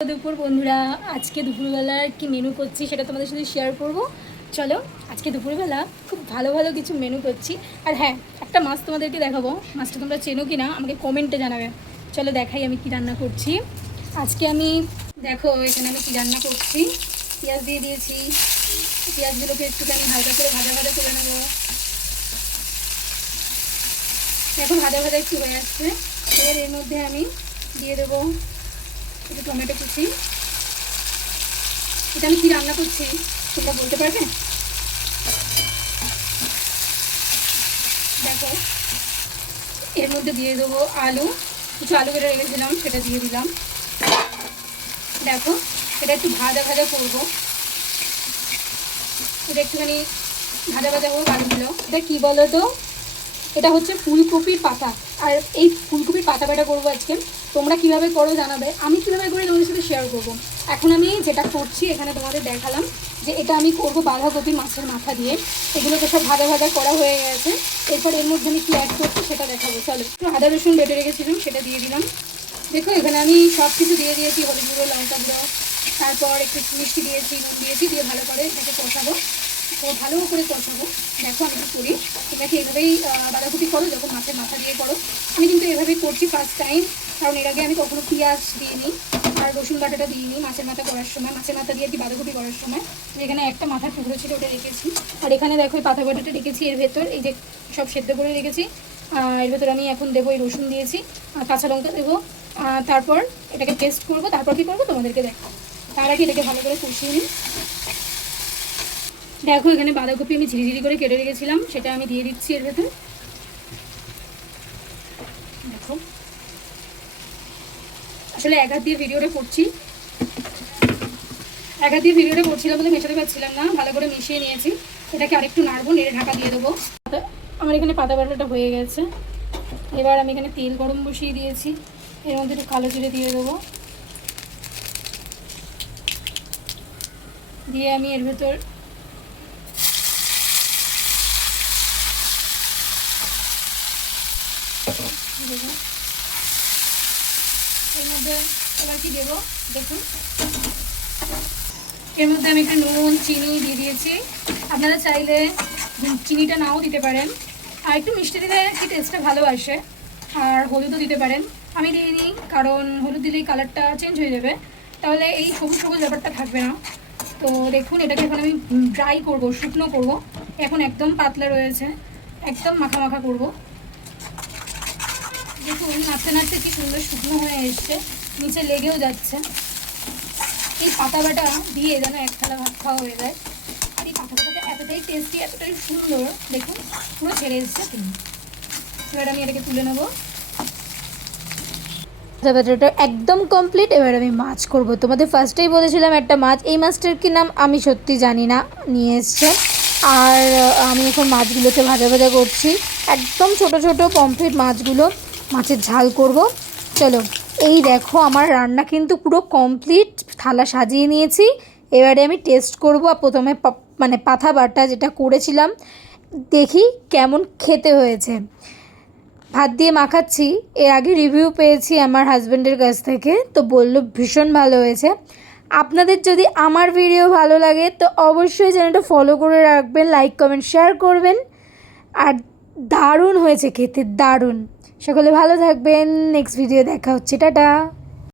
দুপুর বন্ধুরা, আজকে দুপুরবেলার কি মেনু করছি সেটা তোমাদের সাথে শেয়ার করব। চলো, আজকে দুপুরবেলা খুব ভালো ভালো কিছু মেনু করছি। আর হ্যাঁ, একটা মাছ তোমাদেরকে দেখাবো, মাছটা তোমরা চেনো কি না আমাকে কমেন্টে জানাবে। চলো দেখাই আমি কি রান্না করছি। আজকে আমি দেখো এখানে আমি কি রান্না করছি। পেঁয়াজ দিয়ে দিয়েছি, পেঁয়াজগুলোকে একটুখানি হালকা করে ভাজা ভাজা করে নেবো। এখন ভাজা ভাজা একটু হয়ে আসছে, এর মধ্যে আমি দিয়ে দেবো একটু টমেটো কুচি। এটা আমি কি রান্না করছি তোমরা বলতে পারবে? দেখো এর মধ্যে দিয়ে দেবো আলু, কিছু আলু কেটে রেখেছিলাম সেটা দিয়ে দিলাম। দেখো এটা একটু ভাজা ভাজা করবো, এটা একটুখানি ভাজা ভাজা হোক আলুগুলো। এটা কী বলো তো, এটা হচ্ছে ফুলকপির পাতা। আর এই ফুলকপির পাতা বাটা করবো আজকে। তোমরা কিভাবে করো জানাবে, আমি কীভাবে করি তোমাদের সাথে শেয়ার করবো। এখন আমি যেটা করছি এখানে তোমাদের দেখালাম যে এটা আমি করবো বাঁধাকপি মাছের মাথা দিয়ে। এগুলোকে সব ভাজা ভাজা করা হয়ে গেছে। এরপর এর মধ্যে আমি কী অ্যাড করছি সেটা দেখাবো। চলো, একটু আদা রসুন বেটে রেখেছিলাম সেটা দিয়ে দিলাম। দেখো এখানে আমি সব কিছু দিয়ে দিয়েছি, হলুদ গুঁড়ো, লঙ্কা গুঁড়ো, তারপর একটু মিষ্টি দিয়েছি, নুন দিয়েছি, দিয়ে ভালো করে এটাকে কষাবো। তো ভালো করে কষাবো। দেখো আমি কি করি, এটাকে এভাবেই বাঁধাকপি করো যখন মাছের মাথা দিয়ে করো। আমি কিন্তু এভাবেই করছি ফার্স্ট টাইম, কারণ এর আগে আমি কখনো পেঁয়াজ দিইনি আর রসুন বাটাটা দিইনি মাছের মাথা করার সময়। মাছের মাথা দিয়ে কি বাঁধাকপি করার সময় যেখানে একটা মাথার টুকরো ছিল ওটা রেখেছি। আর এখানে দেখো এই পাতা বাটাটা রেখেছি, এর ভেতর এই যে সব সেদ্ধ করে রেখেছি। এর ভেতর আমি এখন দেবো এই রসুন দিয়েছি, কাঁচা লঙ্কা দেবো। তারপর এটাকে টেস্ট করবো, তারপর কী করবো তোমাদেরকে দেখো। তার আগে এটাকে ভালো করে কষিয়ে নিই। দেখো এখানে বাঁধাকপি আমি ঝিরিঝিরি করে কেটে রেখেছিলাম সেটা আমি দিয়ে দিচ্ছি এর ভেতর। দেখো আসলে এক হাত দিয়ে ভিডিওটা করছিলাম বলে মেশাতে পারছিলাম না, ভালো করে মিশিয়ে নিয়েছি। এটাকে আরেকটু নাড়বো, নেড়ে ঢাকা দিয়ে দেবো। আমার এখানে পাতা বাটাটা হয়ে গেছে। এবার আমি এখানে তেল গরম বসিয়ে দিয়েছি, এর মধ্যে একটু কালো জিরে দিয়ে দেবো। দিয়ে আমি এর ভেতর দেবো। এর মধ্যে এবার কি দেবো দেখুন, এর মধ্যে আমি একটু নুন চিনি দিয়ে দিয়েছি। আপনারা চাইলে চিনিটা নাও দিতে পারেন, আর একটু মিষ্টি দিলে কি টেস্টটা ভালো আসে। আর হলুদও দিতে পারেন, আমি দিইনি কারণ হলুদ দিলেই কালারটা চেঞ্জ হয়ে যাবে, তাহলে এই সবুজ সবুজ ব্যাপারটা থাকবে না। তো দেখুন এটাকে এখন আমি ড্রাই করবো, শুকনো করব। এখন একদম পাতলা রয়েছে, একদম মাখা মাখা করবো। দেখুন নাড়তে নাড়তে কি সুন্দর শুকনো হয়ে এসছে, নিচে লেগেও যাচ্ছে। এই পাতা বাটা দিয়ে যেন এক থালা ভাত খাওয়া হয়ে যায়। আর এই পাতা বাটাটা এতটাই টেস্টি, এতটাই সুন্দর, দেখুন পুরো ছেড়ে এসছে। এবার আমি এটাকে তুলে নেবো। বাটাটা একদম কমপ্লিট। এবার আমি মাছ করব। তোমাদের ফার্স্টেই বলেছিলাম একটা মাছ, এই মাছটার কি নাম আমি সত্যি জানি না, নিয়ে এসছে। আর আমি এখন মাছগুলোকে ভাজা ভাজা করছি, একদম ছোট ছোট পমফ্রেট মাছগুলো, মাছের ঝাল করব। চলো, এই দেখো আমার রান্না কিন্তু পুরো কমপ্লিট, থালা সাজিয়ে নিয়েছি। এবারে আমি টেস্ট করব। আর প্রথমে মানে পাতা বাটা যেটা করেছিলাম, দেখি কেমন খেতে হয়েছে। ভাত দিয়ে মাখাচ্ছি, এর আগে রিভিউ পেয়েছি আমার হাজব্যান্ডের কাছ থেকে, তো বললো ভীষণ ভালো হয়েছে। আপনাদের যদি আমার ভিডিও ভালো লাগে তো অবশ্যই চ্যানেলটা ফলো করে রাখবেন, লাইক কমেন্ট শেয়ার করবেন। আর দারুণ হয়েছে খেতে, দারুণ। সকলে ভালো থাকবেন, নেক্সট ভিডিও দেখা হচ্ছে, টাটা।